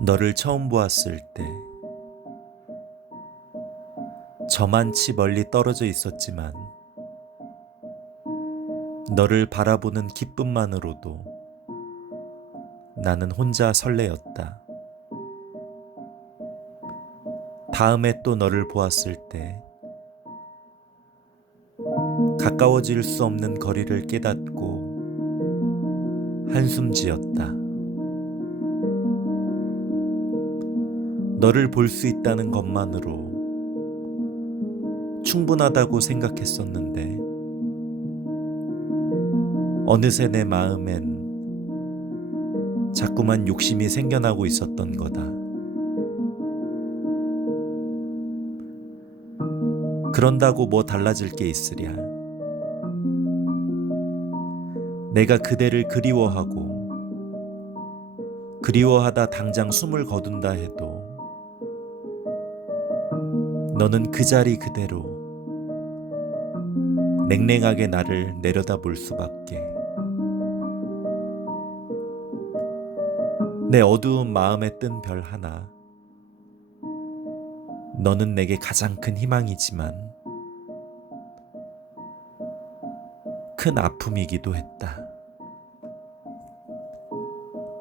너를 처음 보았을 때 저만치 멀리 떨어져 있었지만 너를 바라보는 기쁨만으로도 나는 혼자 설레었다. 다음에 또 너를 보았을 때 가까워질 수 없는 거리를 깨닫고 한숨 지었다. 너를 볼 수 있다는 것만으로 충분하다고 생각했었는데 어느새 내 마음엔 자꾸만 욕심이 생겨나고 있었던 거다. 그런다고 뭐 달라질 게 있으랴. 내가 그대를 그리워하고 그리워하다 당장 숨을 거둔다 해도 너는 그 자리 그대로 냉랭하게 나를 내려다 볼 수밖에. 내 어두운 마음에 뜬 별 하나. 너는 내게 가장 큰 희망이지만 큰 아픔이기도 했다.